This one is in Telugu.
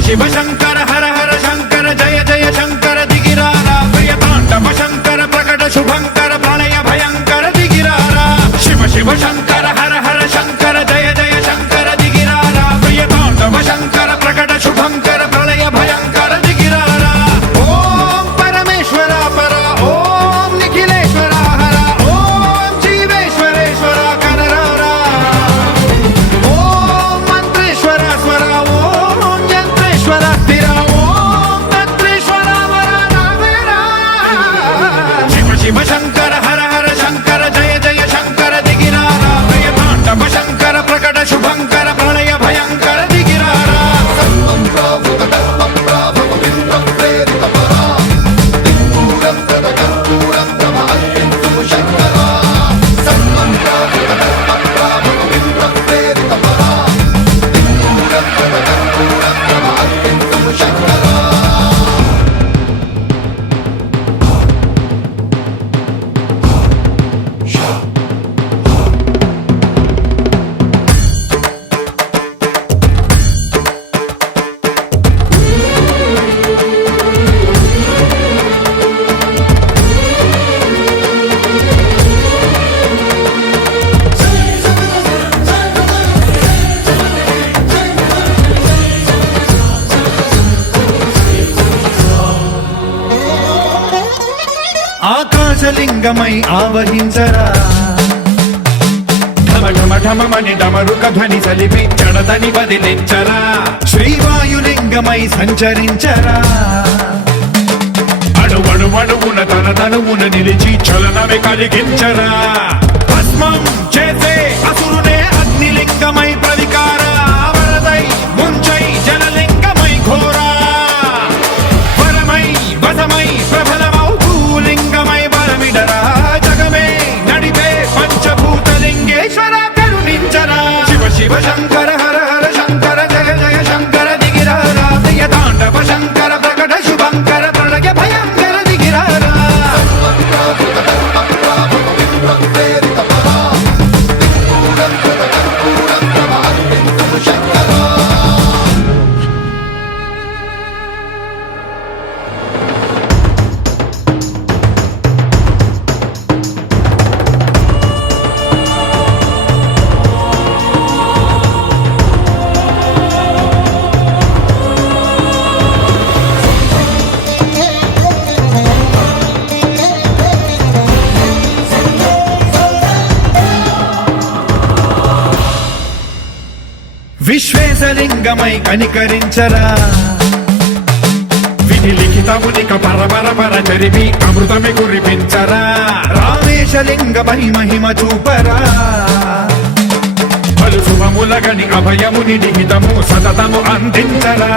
శివ శంకర హర హర శంకర జయ జయ శంకర దిగిరారా ప్రియతాండవ శంకర ప్రకట శుభంకర ప్రళయ భయంకర దిగిరారా శివ శివ శంకర హర హర శంకర జయ జయ శంకర దిగిరారా ప్రియతాండవ శంకర ప్రకట శుభంకర ప్రళయ భయంకర దిగిరారా ఓం పరమేశ్వర పర ఓం నిఖిలేశ్వర హర ఓం జీవేశ్వరేశ్వర కరరారా ఓం మంత్రేశ్వర స్వర ఓం యంత్రేశ్వర స్థిర ఓం తంత్రేశ్వర వర రావేరా శివ శివ శంకర హర హర శంకర జయ జయ శంకర దిగిరారా ప్రియతాండవ శంకర ప్రకట శుభంకర ప్రళయ భయంకర దిగిరారా ఆకాశలింగమై ఆవహించరా ఢమ ఢమ ఢమమని డమరుక ధ్వని సలిపి చడదని వదిలించరా శ్రీవాయులింగమై సంచరించరా అణువణువున తన తనువున నిలిచి చలనమే కలిగించరా భస్మం చేసే అసురునే అగ్నిలింగమై ప్రవికార వరదై ముంచై జలలింగమై ఘోరా వరమై వసమై ప్రబలమౌ భూలింగమై బలమిడరా జగమే నడిపే పంచభూతలింగేశ్వర కరుణించరా శివ శివ శంకర హర హర శంకర జయ జయ శంకర దిగిరారా ప్రియతాండవ శంకర ప్రకట శుభంకర ప్రళయ భయంకర దిగిరారా విశ్వేశలింగమై కనికరించరా విధి లిఖితమునిక పరపర చరిపి అమృతమి కురిపించరా రామేశలింగమై మహిమ చూపరా పలు శుభములగని అభయముని నిహితము సతతము అందించరా